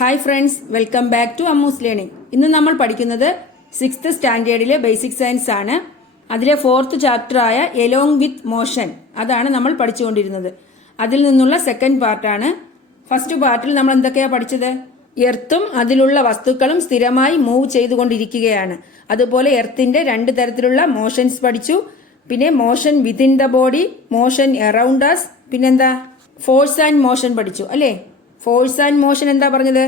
Hi friends, welcome back to Ammu's Learning. ഇന്ന് നമ്മൾ പഠിക്കുന്നത് 6th സ്റ്റാൻഡേർഡിലെ ബേസിക് സയൻസ് ആണ്. അതിലെ 4th ചാപ്റ്ററായ എലോങ് വിത്ത് മോഷൻ, അതാണ് നമ്മൾ പഠിച്ചുകൊണ്ടിരുന്നത്. അതിൽ നിന്നുള്ള സെക്കൻഡ് പാർട്ടാണ്. ഫസ്റ്റ് പാർട്ടിൽ നമ്മൾ എന്തൊക്കെയാണ് പഠിച്ചത്? എർത്തും അതിലുള്ള വസ്തുക്കളും സ്ഥിരമായി മൂവ് ചെയ്തുകൊണ്ടിരിക്കുകയാണ്. അതുപോലെ എർത്തിന്റെ 2 തരത്തിലുള്ള മോഷൻസ് പഠിച്ചു. പിന്നെ motion within the body, motion around us, പിന്നെന്താ ഫോഴ്സ് ആൻഡ് മോഷൻ പഠിച്ചു അല്ലേ? ഫോഴ്സ് ആൻഡ് മോഷൻ എന്താ പറഞ്ഞത്?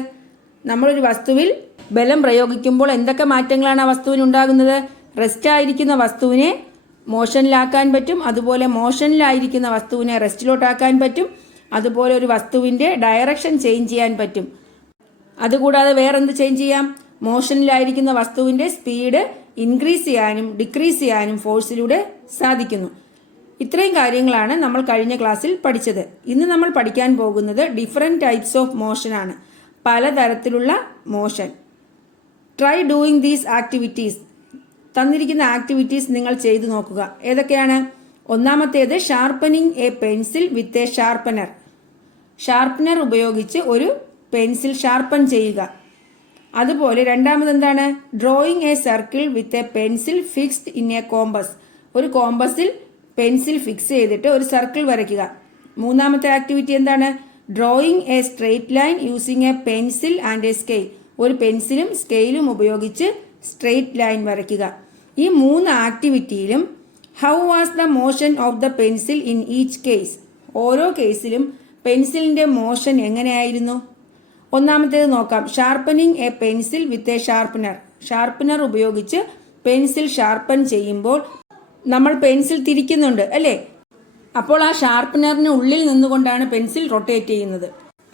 നമ്മളൊരു വസ്തുവിൽ ബലം പ്രയോഗിക്കുമ്പോൾ എന്തൊക്കെ മാറ്റങ്ങളാണ് ആ വസ്തുവിന് ഉണ്ടാകുന്നത്? റെസ്റ്റ് ആയിരിക്കുന്ന വസ്തുവിനെ മോഷനിലാക്കാൻ പറ്റും, അതുപോലെ മോഷനിലായിരിക്കുന്ന വസ്തുവിനെ റെസ്റ്റിലോട്ടാക്കാൻ പറ്റും, അതുപോലെ ഒരു വസ്തുവിന്റെ ഡയറക്ഷൻ ചേഞ്ച് ചെയ്യാൻ പറ്റും. അതുകൂടാതെ വേറെന്ത് ചേഞ്ച് ചെയ്യാം? മോഷനിലായിരിക്കുന്ന വസ്തുവിന്റെ സ്പീഡ് ഇൻക്രീസ് ചെയ്യാനും ഡിക്രീസ് ചെയ്യാനും ഫോഴ്സിലൂടെ സാധിക്കുന്നു. ഇത്രയും കാര്യങ്ങളാണ് നമ്മൾ കഴിഞ്ഞ ക്ലാസ്സിൽ പഠിച്ചത്. ഇന്ന് നമ്മൾ പഠിക്കാൻ പോകുന്നത് ഡിഫറെന്റ് ടൈപ്സ് ഓഫ് മോഷൻ ആണ്, പലതരത്തിലുള്ള motion. Try doing these activities. തന്നിരിക്കുന്ന ആക്ടിവിറ്റീസ് നിങ്ങൾ ചെയ്തു നോക്കുക. ഏതൊക്കെയാണ്? ഒന്നാമത്തേത് sharpening a pencil with a sharpener. Sharpener ഉപയോഗിച്ച് ഒരു പെൻസിൽ ഷാർപ്പൻ ചെയ്യുക. അതുപോലെ രണ്ടാമത് എന്താണ്? Drawing a circle with a pencil fixed in a compass. ഒരു കോമ്പസിൽ പെൻസിൽ ഫിക്സ് ചെയ്തിട്ട് ഒരു സർക്കിൾ വരയ്ക്കുക. മൂന്നാമത്തെ ആക്ടിവിറ്റി എന്താണ്? Drawing a straight line using a pencil and a scale. ഒരു പെൻസിലും സ്കെയിലും ഉപയോഗിച്ച് സ്ട്രെയിറ്റ് ലൈൻ വരയ്ക്കുക. ഈ 3 ആക്ടിവിറ്റിയിലും how was the motion of the pencil in each case. ഓരോ കേസിലും പെൻസിലിന്റെ മോഷൻ എങ്ങനെയായിരുന്നു? ഒന്നാമത്തേത് നോക്കാം. Sharpening a pencil with a sharpener. Sharpener ഉപയോഗിച്ച് പെൻസിൽ ഷാർപ്പൻ ചെയ്യുമ്പോൾ നമ്മൾ പെൻസിൽ തിരിക്കുന്നുണ്ട് അല്ലേ? അപ്പോൾ ആ ഷാർപ്പനറിന് ഉള്ളിൽ നിന്നുകൊണ്ടാണ് പെൻസിൽ റൊട്ടേറ്റ് ചെയ്യുന്നത്.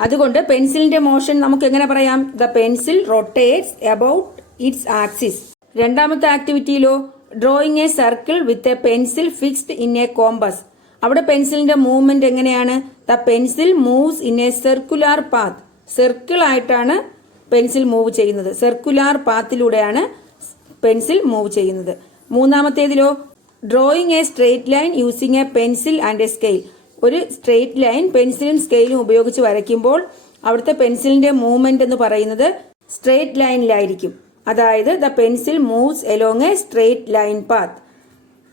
അതുകൊണ്ട് പെൻസിലിന്റെ മോഷൻ നമുക്ക് എങ്ങനെ പറയാം? The pencil rotates about its axis. രണ്ടാമത്തെ ആക്ടിവിറ്റിയിലോ drawing a circle with a pencil fixed in a compass. അവിടെ പെൻസിലിന്റെ മൂവ്മെന്റ് എങ്ങനെയാണ്? The pencil moves in a circular path. Circle ആയിട്ടാണ് പെൻസിൽ മൂവ് ചെയ്യുന്നത്. സർക്കുലാർ പാത്തിലൂടെയാണ് പെൻസിൽ മൂവ് ചെയ്യുന്നത്. മൂന്നാമത്തേതിലോ drawing a straight line using a pencil and a scale. ഒരു straight line പെൻസിലും സ്കെയിലും ഉപയോഗിച്ച് വരയ്ക്കുമ്പോൾ അവിടുത്തെ പെൻസിലിന്റെ മൂവ്മെന്റ് എന്ന് പറയുന്നത് സ്ട്രെയിറ്റ് ലൈനിലായിരിക്കും. അതായത് the pencil moves along a straight line path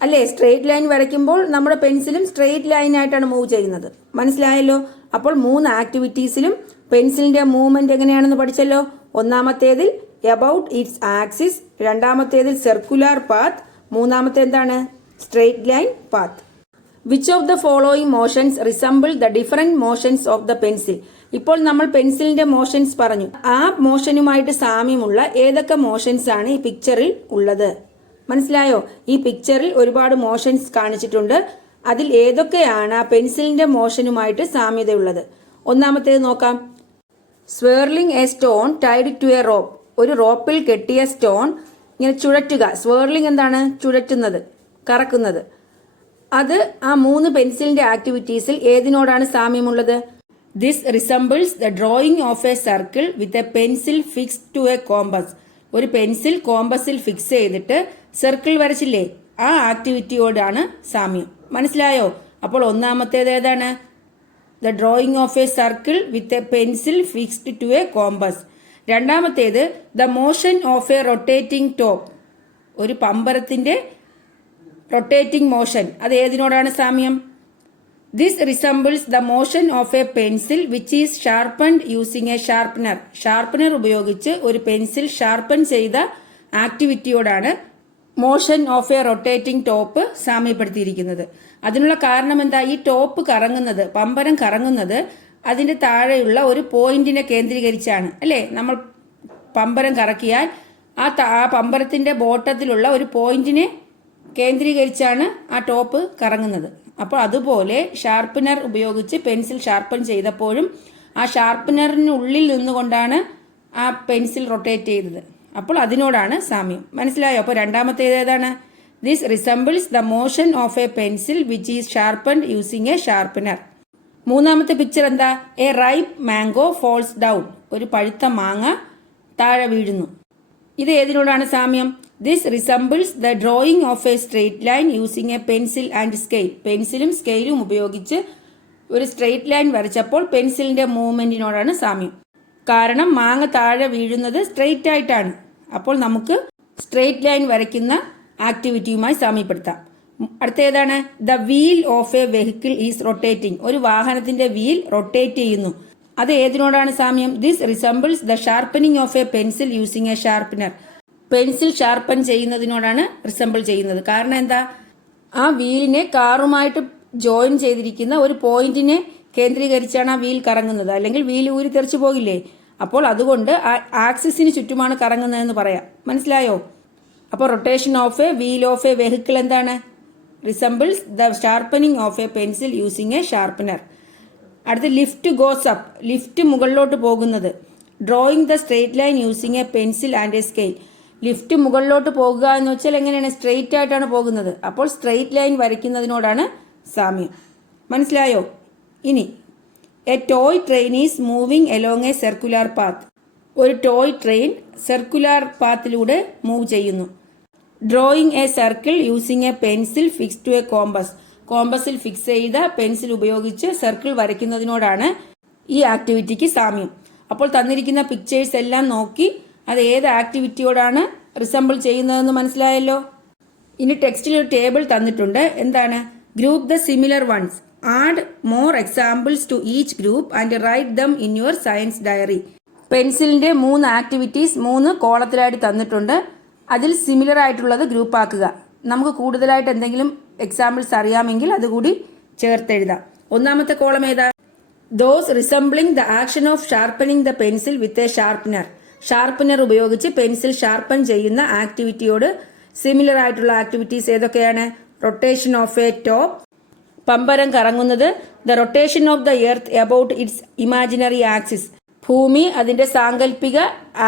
അല്ലേ? സ്ട്രെയിറ്റ് ലൈൻ വരയ്ക്കുമ്പോൾ നമ്മുടെ പെൻസിലും സ്ട്രെയിറ്റ് ലൈനായിട്ടാണ് മൂവ് ചെയ്യുന്നത്. മനസ്സിലായല്ലോ? അപ്പോൾ 3 ആക്ടിവിറ്റീസിലും പെൻസിലിന്റെ മൂവ്മെന്റ് എങ്ങനെയാണെന്ന് പഠിച്ചല്ലോ. ഒന്നാമത്തേതിൽ എബൌട്ട് ഇറ്റ്സ് ആക്സിസ്, രണ്ടാമത്തേതിൽ സർക്കുലാർ പാത്ത്, മൂന്നാമത്തെ എന്താണ്? Straight line path. Which of the following motions resemble the different motions of the pencil. ഇപ്പോൾ നമ്മൾ പെൻസിലിന്റെ മോഷൻസ് പറഞ്ഞു. ആ മോഷനുമായിട്ട് സാമ്യമുള്ള ഏതൊക്കെ മോഷൻസ് ആണ് ഈ പിക്ചറിൽ ഉള്ളത്? മനസ്സിലായോ? ഈ പിക്ചറിൽ ഒരുപാട് മോഷൻസ് കാണിച്ചിട്ടുണ്ട്. അതിൽ ഏതൊക്കെയാണ് ആ പെൻസിലിന്റെ മോഷനുമായിട്ട് സാമ്യതയുള്ളത്? ഒന്നാമത്തേത് നോക്കാം. Swirling a stone tied to a rope. ഒരു റോപ്പിൽ കെട്ടിയ സ്റ്റോൺ ഇങ്ങനെ ചുഴറ്റുക. സ്വേർലിംഗ് എന്താണ്? ചുഴറ്റുന്നത്, കറക്കുന്നത്. അത് ആ 3 പെൻസിലിന്റെ ആക്ടിവിറ്റീസിൽ ഏതിനോടാണ് സാമ്യമുള്ളത്? This resembles the drawing of a circle with a pencil fixed to a compass. ഒരു പെൻസിൽ കോമ്പസിൽ ഫിക്സ് ചെയ്തിട്ട് സർക്കിൾ വരച്ചില്ലേ? ആ ആക്ടിവിറ്റിയോടാണ് സാമ്യം. മനസ്സിലായോ? അപ്പോൾ ഒന്നാമത്തേത് ഏതാണ്? The drawing of a circle with a pencil fixed to a compass. രണ്ടാമത്തേത് the motion of a rotating top. ഒരു പമ്പരത്തിന്റെ റൊട്ടേറ്റിംഗ് മോഷൻ, അത് ഏതിനോടാണ് സാമ്യം? This resembles the motion of a pencil which is sharpened using a sharpener. Sharpener ഉപയോഗിച്ച് ഒരു pencil sharpen ചെയ്ത ആക്ടിവിറ്റിയോടാണ് motion of a rotating top സാമ്യപ്പെടുത്തിയിരിക്കുന്നത്. അതിനുള്ള കാരണം എന്താ? ഈ ടോപ്പ് കറങ്ങുന്നത്, പമ്പരം കറങ്ങുന്നത് അതിന്റെ താഴെയുള്ള ഒരു പോയിന്റിനെ കേന്ദ്രീകരിച്ചാണ് അല്ലേ? നമ്മൾ പമ്പരം കറക്കിയാൽ ആ പമ്പരത്തിന്റെ ബോട്ടത്തിലുള്ള ഒരു പോയിന്റിനെ കേന്ദ്രീകരിച്ചാണ് ആ ടോപ്പ് കറങ്ങുന്നത്. അപ്പോൾ അതുപോലെ ഷാർപ്പനർ ഉപയോഗിച്ച് പെൻസിൽ ഷാർപ്പൻ ചെയ്തപ്പോഴും ആ ഷാർപ്പനറിനുള്ളിൽ നിന്നുകൊണ്ടാണ് ആ പെൻസിൽ റൊട്ടേറ്റ് ചെയ്തത്. അപ്പോൾ അതിനോടാണ് സാമ്യം. മനസ്സിലായോ? അപ്പോൾ രണ്ടാമത്തേത് ഏതാണ്? This resembles the motion of a pencil which is sharpened using a sharpener. മൂന്നാമത്തെ പിക്ചർ എന്താ? A ripe mango falls down. ഒരു പഴുത്ത മാങ്ങ താഴെ വീഴുന്നു. ഇത് ഏതിനോടാണ് സാമ്യം? This resembles the drawing of a straight line using a pencil and scale. പെൻസിലും സ്കെയിലും ഉപയോഗിച്ച് ഒരു സ്ട്രെയിറ്റ് ലൈൻ വരച്ചപ്പോൾ പെൻസിലിന്റെ മൂവ്മെന്റിനോടാണ് സാമ്യം. കാരണം മാങ്ങ താഴെ വീഴുന്നത് സ്ട്രെയിറ്റ് ആയിട്ടാണ്. അപ്പോൾ നമുക്ക് സ്ട്രെയിറ്റ് ലൈൻ വരയ്ക്കുന്ന ആക്ടിവിറ്റിയുമായി സാമ്യപ്പെടുത്താം. അടുത്ത ഏതാണ്? The wheel of a vehicle is rotating. ഒരു വാഹനത്തിന്റെ വീൽ റൊട്ടേറ്റ് ചെയ്യുന്നു. അത് ഏതിനോടാണ് സാമ്യം? This resembles the sharpening of a pencil using a sharpener. Pencil sharpen ചെയ്യുന്നതിനോടാണ് റിസംബിൾ ചെയ്യുന്നത്. കാരണം എന്താ? ആ വീലിനെ കാറുമായിട്ട് ജോയിൻ ചെയ്തിരിക്കുന്ന ഒരു പോയിന്റിനെ കേന്ദ്രീകരിച്ചാണ് ആ വീൽ കറങ്ങുന്നത്. അല്ലെങ്കിൽ വീൽ ഊരി തെറിച്ചു പോകില്ലേ? അപ്പോൾ അതുകൊണ്ട് ആ ആക്സിസിന് ചുറ്റുമാണ് കറങ്ങുന്നതെന്ന് പറയാം. മനസ്സിലായോ? അപ്പോൾ rotation of a wheel of a vehicle എന്താണ്? Resembles the sharpening of a pencil using a sharpener. അടുത്ത് ലിഫ്റ്റ് ഗോസ് അപ്പ്. ലിഫ്റ്റ് മുകളിലോട്ട് പോകുന്നത്. Drawing the straight line using a pencil and a scale. Lift മുകളിലോട്ട് പോകുക എന്ന് വെച്ചാൽ എങ്ങനെയാണ്? Straight ആയിട്ടാണ് പോകുന്നത്. അപ്പോൾ സ്ട്രെയിറ്റ് ലൈൻ വരയ്ക്കുന്നതിനോടാണ് സാമ്യം. മനസ്സിലായോ? ഇനി a toy train is moving along a circular path. ഒരു ടോയ് ട്രെയിൻ സർക്കുലാർ പാത്തിലൂടെ മൂവ് ചെയ്യുന്നു. Drawing a circle using a pencil fix to a compass. കോമ്പസിൽ ഫിക്സ് ചെയ്ത പെൻസിൽ ഉപയോഗിച്ച് സർക്കിൾ വരയ്ക്കുന്നതിനോടാണ് ഈ ആക്ടിവിറ്റിക്ക് സാമ്യം. അപ്പോൾ തന്നിരിക്കുന്ന പിക്ചേഴ്സ് എല്ലാം നോക്കി അത് ഏത് ആക്ടിവിറ്റിയോടാണ് റിസംബിൾ ചെയ്യുന്നതെന്ന് മനസ്സിലായല്ലോ. ഇനി ടെക്സ്റ്റിൽ ഒരു ടേബിൾ തന്നിട്ടുണ്ട്. എന്താണ്? Group the similar ones, add more examples to each group and write them in your science diary. പെൻസിലിന്റെ 3 ആക്ടിവിറ്റീസ് 3 കോളത്തിലായിട്ട് തന്നിട്ടുണ്ട്. അതിൽ സിമിലർ ആയിട്ടുള്ളത് ഗ്രൂപ്പ് ആക്കുക. നമുക്ക് കൂടുതലായിട്ട് എന്തെങ്കിലും എക്സാമ്പിൾസ് അറിയാമെങ്കിൽ അതുകൂടി ചേർത്തെഴുതാം. ഒന്നാമത്തെ കോളം ഏതാ? Those resembling the action of sharpening the pencil with a sharpener. Sharpener ഉപയോഗിച്ച് പെൻസിൽ ഷാർപ്പൻ ചെയ്യുന്ന ആക്ടിവിറ്റിയോട് സിമിലർ ആയിട്ടുള്ള ആക്ടിവിറ്റീസ് ഏതൊക്കെയാണ്? റൊട്ടേഷൻ ഓഫ് എ ടോപ്പ്, പമ്പരം കറങ്ങുന്നത്. The rotation of the earth about its imaginary axis. ഭൂമി അതിന്റെ സാങ്കല്പിക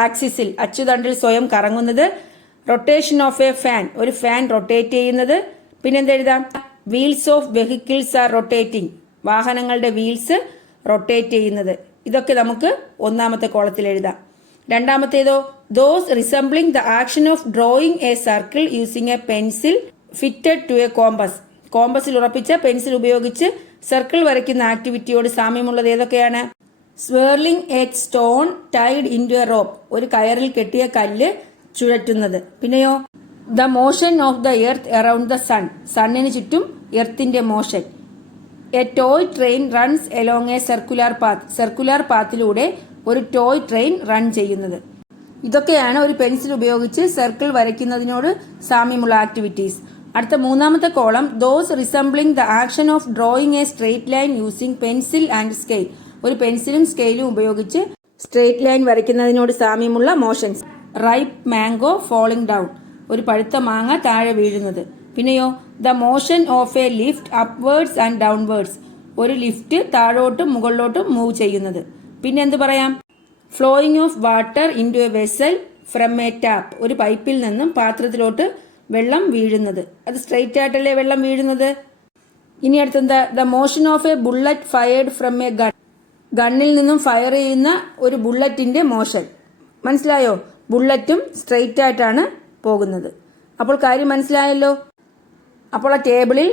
ആക്സിസിൽ അച്ചുതണ്ടിൽ സ്വയം കറങ്ങുന്നത്. റൊട്ടേഷൻ ഓഫ് എ ഫാൻ, ഒരു ഫാൻ റൊട്ടേറ്റ് ചെയ്യുന്നത്. പിന്നെന്തെഴുതാം? Wheels of vehicles are rotating. വാഹനങ്ങളുടെ വീൽസ് റൊട്ടേറ്റ് ചെയ്യുന്നത്. ഇതൊക്കെ നമുക്ക് ഒന്നാമത്തെ കോളത്തിൽ എഴുതാം. രണ്ടാമത്തേതോ? Those resembling the action of drawing a circle using a pencil fitted to a compass. കോമ്പസിൽ ഉറപ്പിച്ച പെൻസിൽ ഉപയോഗിച്ച് സർക്കിൾ വരയ്ക്കുന്ന ആക്ടിവിറ്റിയോട് സാമ്യമുള്ളത് ഏതൊക്കെയാണ്? Swirling a stone tied in to a rope. ഒരു കയറിൽ കെട്ടിയ കല്ല് ചുഴറ്റുന്നത്. പിന്നെയോ? The motion of the earth around the sun. സണ്ണിന് ചുറ്റും എർത്തിന്റെ motion. A toy train runs along a circular path. Circular പാത്തിലൂടെ ഒരു ടോയ് ട്രെയിൻ റൺ ചെയ്യുന്നത്. ഇതൊക്കെയാണ് ഒരു പെൻസിൽ ഉപയോഗിച്ച് സർക്കിൾ വരയ്ക്കുന്നതിനോട് സാമ്യമുള്ള ആക്ടിവിറ്റീസ്. അടുത്ത മൂന്നാമത്തെ column those resembling the action of drawing a straight line using pencil and scale. ഒരു പെൻസിലും സ്കെയിലും ഉപയോഗിച്ച് സ്ട്രെയിറ്റ് ലൈൻ വരയ്ക്കുന്നതിനോട് സാമ്യമുള്ള motions. Ripe mango falling down. ഒരു പഴുത്ത മാങ്ങ താഴെ വീഴുന്നത്. പിന്നെയോ? The motion of a lift upwards and downwards. ഒരു ലിഫ്റ്റ് താഴോട്ടും മുകളിലോട്ടും മൂവ് ചെയ്യുന്നത്. പിന്നെ എന്ത് പറയാം? Flowing of water in to a vessel from a tap. ഒരു പൈപ്പിൽ നിന്നും പാത്രത്തിലോട്ട് വെള്ളം വീഴുന്നത്. അത് സ്ട്രെയിറ്റ് ആയിട്ടല്ലേ വെള്ളം വീഴുന്നത്. ഇനി അടുത്തെന്താ? The motion of a bullet fired from a gun. ഗണ്ണിൽ നിന്നും ഫയർ ചെയ്യുന്ന ഒരു ബുള്ളറ്റിന്റെ മോഷൻ. മനസ്സിലായോ? ബുള്ളറ്റും സ്ട്രെയിറ്റ് ആയിട്ടാണ് പോകുന്നത്. അപ്പോൾ കാര്യം മനസ്സിലായല്ലോ. അപ്പോൾ ആ ടേബിളിൽ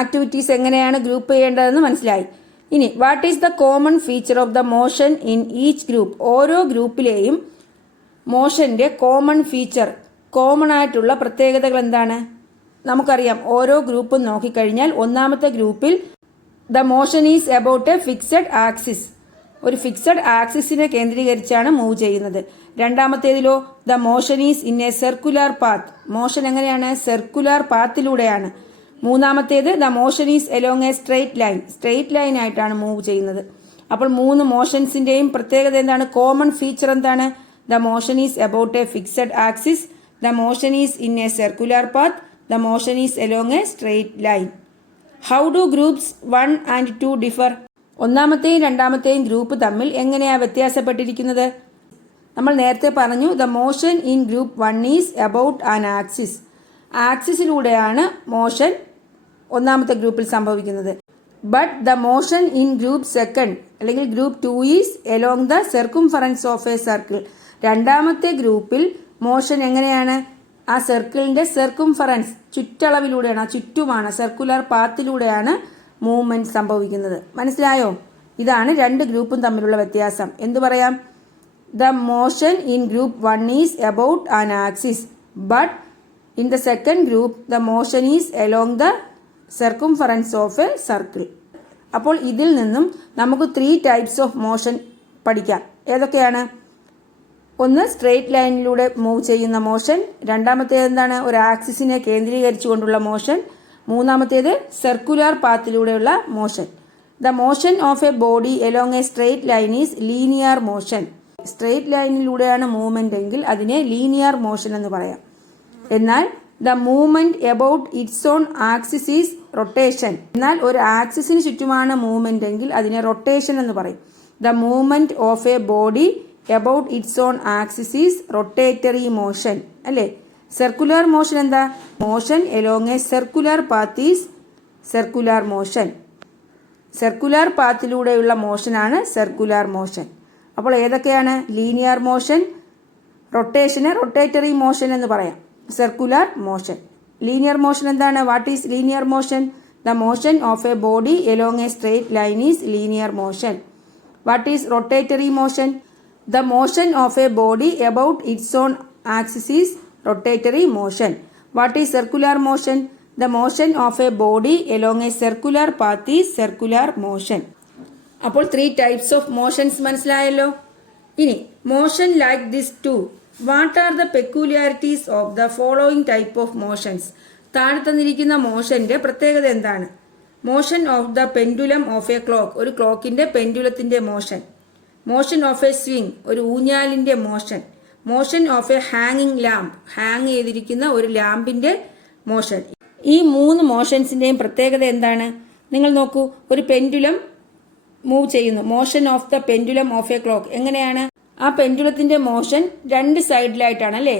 ആക്ടിവിറ്റീസ് എങ്ങനെയാണ് ഗ്രൂപ്പ് ചെയ്യേണ്ടതെന്ന് മനസ്സിലായി. ഇനി what is the common feature of the motion in each group. ഓരോ ഗ്രൂപ്പിലെയും മോഷന്റെ കോമൺ ഫീച്ചർ, കോമൺ ആയിട്ടുള്ള പ്രത്യേകതകൾ എന്താണ്? നമുക്കറിയാം. ഓരോ ഗ്രൂപ്പും നോക്കിക്കഴിഞ്ഞാൽ ഒന്നാമത്തെ ഗ്രൂപ്പിൽ the motion is about a fixed axis. ഒരു ഫിക്സഡ് ആക്സിസിനെ കേന്ദ്രീകരിച്ചാണ് മൂവ് ചെയ്യുന്നത്. രണ്ടാമത്തേതിലോ the motion is in a circular path. Motion എങ്ങനെയാണ്? സർക്കുലാർ പാത്തിലൂടെയാണ്. മൂന്നാമത്തേത് the motion is along a straight line. Straight line ആയിട്ടാണ് മൂവ് ചെയ്യുന്നത്. അപ്പോൾ 3 മോഷൻസിന്റെയും പ്രത്യേകത എന്താണ്? കോമൺ ഫീച്ചർ എന്താണ്? The motion is about a fixed axis, the motion is in a circular path, the motion is along a straight line. How do groups 1 and 2 differ? ഒന്നാമത്തെയും രണ്ടാമത്തെയും group തമ്മിൽ എങ്ങനെയാണ് വ്യത്യാസപ്പെട്ടിരിക്കുന്നത്? നമ്മൾ നേരത്തെ പറഞ്ഞു the motion in group 1 is about an axis. ആക്സിസിലൂടെയാണ് motion ഒന്നാമത്തെ ഗ്രൂപ്പിൽ സംഭവിക്കുന്നത്. But the motion in group 2 അല്ലെങ്കിൽ group 2 is along the സർക്കുംഫറൻസ് of a circle. രണ്ടാമത്തെ ഗ്രൂപ്പിൽ മോഷൻ എങ്ങനെയാണ്? ആ സർക്കിളിന്റെ സർക്കുംഫറൻസ്, ചുറ്റളവിലൂടെയാണ്, ആ ചുറ്റുമാണ്, സർക്കുലർ പാത്തിലൂടെയാണ് മൂവ്മെന്റ് സംഭവിക്കുന്നത്. മനസ്സിലായോ? ഇതാണ് 2 ഗ്രൂപ്പും തമ്മിലുള്ള വ്യത്യാസം. എന്തു പറയാം? the motion in group 1 is about an axis, but in the second group the motion is along the circumference of a circle. അപ്പോൾ ഇതിൽ നിന്നും നമുക്ക് 3 ടൈപ്സ് ഓഫ് മോഷൻ പഠിക്കാം. ഏതൊക്കെയാണ്? ഒന്ന് സ്ട്രെയിറ്റ് ലൈനിലൂടെ മൂവ് ചെയ്യുന്ന മോഷൻ, രണ്ടാമത്തേത് എന്താണ്? ഒരു ആക്സിസിനെ കേന്ദ്രീകരിച്ചുകൊണ്ടുള്ള മോഷൻ, മൂന്നാമത്തേത് സർക്കുലർ പാത്തിലൂടെയുള്ള motion. The motion of a body along a straight line is linear motion. Straight ലൈനിലൂടെയാണ് മൂവ്മെന്റ് എങ്കിൽ അതിനെ ലീനിയർ മോഷൻ എന്ന് പറയാം. എന്നാൽ the movement about its own axis is rotation. എന്നാൽ ഒരു ആക്സിസിന് ചുറ്റുമാണ് മൂവ്മെന്റ് എങ്കിൽ അതിനെ റൊട്ടേഷൻ എന്ന് പറയും. The movement of a body about its own axis is rotatory motion. അല്ലേ? സർക്കുലർ മോഷൻ എന്താ? Motion along a circular path is circular motion. Circular പാത്തിലൂടെയുള്ള മോഷനാണ് സർക്കുലർ മോഷൻ. അപ്പോൾ ഏതൊക്കെയാണ്? ലീനിയർ മോഷൻ, റൊട്ടേഷന് റൊട്ടേറ്ററി മോഷൻ എന്ന് പറയാം, സർക്കുലർ മോഷൻ. ലീനിയർ മോഷൻ എന്താണ്? What is linear motion? The motion of a body along a straight line is linear motion. What is rotatory motion? The motion of a body about its own axis is rotatory motion. What is circular motion? The motion of a body along a circular path is circular motion. അപ്പോൾ 3 types of motions മനസ്സിലായല്ലോ. ഇനി motion like this too, what are the peculiarities of the following type of motions? താഴെ തന്നിരിക്കുന്ന മോഷന്റെ പ്രത്യേകത എന്താണ്? Motion of the pendulum of a clock, ഒരു ക്ലോക്കിന്റെ പെൻഡുലത്തിന്റെ motion. Motion of a swing, ഒരു ഊഞ്ഞാലിന്റെ മോഷൻ. മോഷൻ ഓഫ് എ ഹാങ്ങിങ് ലാമ്പ്, ഹാങ് ചെയ്തിരിക്കുന്ന ഒരു ലാമ്പിന്റെ മോഷൻ. ഈ 3 മോഷൻസിന്റെയും പ്രത്യേകത എന്താണ്? നിങ്ങൾ നോക്കൂ, ഒരു പെൻഡുലം മൂവ് ചെയ്യുന്നു. Motion of the pendulum of a clock എങ്ങനെയാണ്? ആ പെൻഡുലത്തിന്റെ മോഷൻ 2 സൈഡിലായിട്ടാണ് അല്ലേ?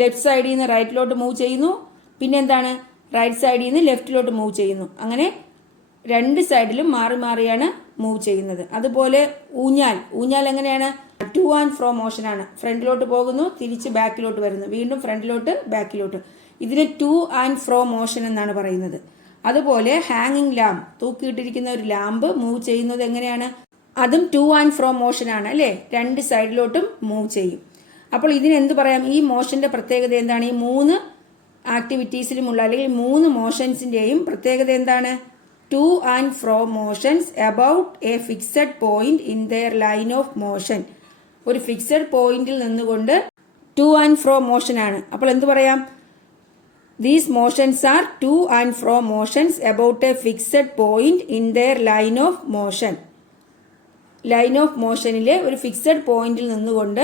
ലെഫ്റ്റ് സൈഡിൽ നിന്ന് റൈറ്റിലോട്ട് മൂവ് ചെയ്യുന്നു, പിന്നെ എന്താണ്? റൈറ്റ് സൈഡിൽ നിന്ന് ലെഫ്റ്റിലോട്ട് മൂവ് ചെയ്യുന്നു. അങ്ങനെ 2 സൈഡിലും മാറി മാറിയാണ് മൂവ് ചെയ്യുന്നത്. അതുപോലെ ഊഞ്ഞാൽ എങ്ങനെയാണ്? ടു ആൻഡ് ഫ്രോ മോഷനാണ്. ഫ്രണ്ടിലോട്ട് പോകുന്നു, തിരിച്ച് ബാക്കിലോട്ട് വരുന്നു, വീണ്ടും ഫ്രണ്ടിലോട്ട് ബാക്കിലോട്ട്. ഇതിന് ടു ആൻഡ് ഫ്രോ മോഷൻ എന്നാണ് പറയുന്നത്. അതുപോലെ ഹാങ്ങിങ് ലാമ്പ്, തൂക്കിയിട്ടിരിക്കുന്ന ഒരു ലാമ്പ് മൂവ് ചെയ്യുന്നത് എങ്ങനെയാണ്? അതും ടു ആൻഡ് ഫ്രോ മോഷനാണ് അല്ലേ? 2 സൈഡിലോട്ടും മൂവ് ചെയ്യും. അപ്പോൾ ഇതിനെന്ത് പറയാം? ഈ മോഷന്റെ പ്രത്യേകത എന്താണ്? ഈ 3 ആക്ടിവിറ്റീസിലുമുള്ള അല്ലെങ്കിൽ 3 മോഷൻസിന്റെയും പ്രത്യേകത എന്താണ്? To and ഫ്രോ motions about a fixed point in there line of motion. ഒരു ഫിക്സഡ് പോയിന്റിൽ നിന്നുകൊണ്ട് ടു ആൻഡ് ഫ്രോ മോഷനാണ്. അപ്പോൾ എന്ത് പറയാം? These motions are to and fro motions about a fixed point in their line of motion. Line of മോഷനിലെ ഒരു fixed പോയിന്റിൽ നിന്നുകൊണ്ട്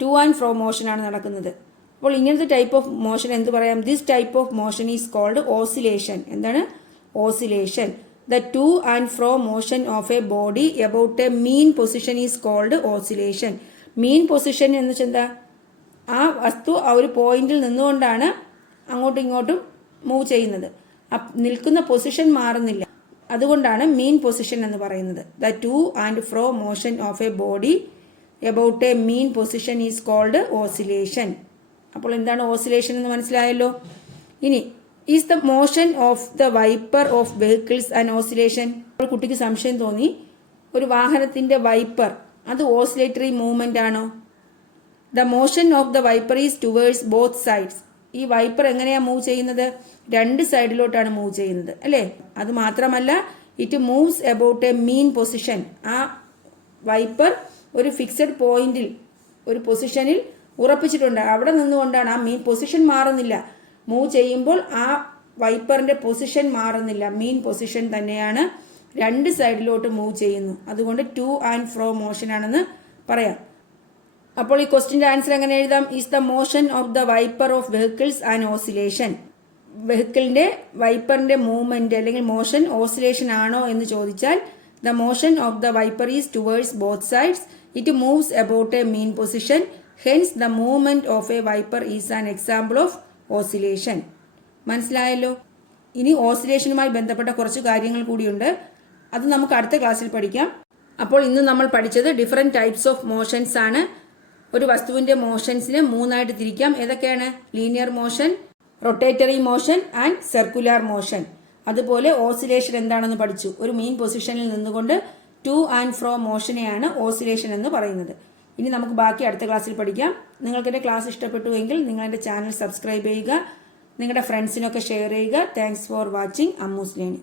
ടു ആൻഡ് ഫ്രോ മോഷനാണ് നടക്കുന്നത്. അപ്പോൾ ഇങ്ങനത്തെ ടൈപ്പ് ഓഫ് മോഷൻ എന്ത് പറയാം? This type of motion is called oscillation. എന്താണ്? Oscillation. The to and fro motion of a body about a mean position is called oscillation. Mean position എന്ന് വെച്ചാൽ എന്താ? ആ വസ്തു ആ ഒരു പോയിന്റിൽ നിന്നുകൊണ്ടാണ് അങ്ങോട്ടും ഇങ്ങോട്ടും മൂവ് ചെയ്യുന്നത്. നിൽക്കുന്ന പൊസിഷൻ മാറുന്നില്ല, അതുകൊണ്ടാണ് മീൻ പൊസിഷൻ എന്ന് പറയുന്നത്. The to and fro motion of a body about a mean position is called oscillation. അപ്പോൾ എന്താണ് ഓസിലേഷൻ എന്ന് മനസ്സിലായല്ലോ. ഇനി is the motion of the wiper of vehicles and oscillation. അപ്പോൾ കുട്ടിക്ക് സംശയം തോന്നി, ഒരു വാഹനത്തിന്റെ വൈപ്പർ അത് ഓസിലേറ്ററി മൂവ്മെന്റ് ആണോ? The motion of the wiper is towards both sides. ഈ വൈപ്പർ എങ്ങനെയാ മൂവ് ചെയ്യുന്നത്? 2 സൈഡിലോട്ടാണ് മൂവ് ചെയ്യുന്നത് അല്ലേ? അത് മാത്രമല്ല, it moves about a mean position. ആ വൈപ്പർ ഒരു ഫിക്സഡ് പോയിന്റിൽ, ഒരു പൊസിഷനിൽ ഉറപ്പിച്ചിട്ടുണ്ട്. അവിടെ നിന്നുകൊണ്ടാണ്, ആ മീൻ പൊസിഷൻ മാറുന്നില്ല. മൂവ് ചെയ്യുമ്പോൾ ആ വൈപ്പറിന്റെ പൊസിഷൻ മാറുന്നില്ല, മീൻ പൊസിഷൻ തന്നെയാണ്. 2 സൈഡിലോട്ട് മൂവ് ചെയ്യുന്നു. അതുകൊണ്ട് ടു ആൻഡ് ഫ്രോ മോഷൻ ആണെന്ന് പറയാം. അപ്പോൾ ഈ ക്വസ്റ്റിന്റെ ആൻസർ എങ്ങനെ എഴുതാം? Is the motion of the wiper of vehicles and oscillation. വെഹിക്കിളിന്റെ വൈപ്പറിന്റെ മൂവ്മെന്റ് അല്ലെങ്കിൽ മോഷൻ ഓസിലേഷൻ ആണോ എന്ന് ചോദിച്ചാൽ, the motion of the wiper is towards both sides. It moves about a mean position. Hence the movement of a wiper is an example of oscillation. മനസ്സിലായല്ലോ. ഇനി ഓസിലേഷനുമായി ബന്ധപ്പെട്ട കുറച്ച് കാര്യങ്ങൾ കൂടിയുണ്ട്, അത് നമുക്ക് അടുത്ത ക്ലാസ്സിൽ പഠിക്കാം. അപ്പോൾ ഇന്ന് നമ്മൾ പഠിച്ചത് ഡിഫറെന്റ് ടൈപ്സ് ഓഫ് മോഷൻസ് ആണ്. ഒരു വസ്തുവിന്റെ മോഷൻസിനെ 3ആയിട്ട് തിരിക്കാം. ഏതൊക്കെയാണ്? Linear motion, rotatory motion and circular motion. അതുപോലെ ഓസിലേഷൻ എന്താണെന്ന് പഠിച്ചു. ഒരു മീൻ പൊസിഷനിൽ നിന്നുകൊണ്ട് ടു ആൻഡ് ഫ്രോ മോഷനെയാണ് ഓസിലേഷൻ എന്ന് പറയുന്നത്. ഇനി നമുക്ക് ബാക്കി അടുത്ത ക്ലാസ്സിൽ പഠിക്കാം. നിങ്ങൾക്ക് എൻ്റെ ക്ലാസ് ഇഷ്ടപ്പെട്ടുവെങ്കിൽ നിങ്ങൾ എൻ്റെ ചാനൽ സബ്സ്ക്രൈബ് ചെയ്യുക, നിങ്ങളുടെ ഫ്രണ്ട്സിനൊക്കെ ഷെയർ ചെയ്യുക. Thanks for watching Ammu's learning.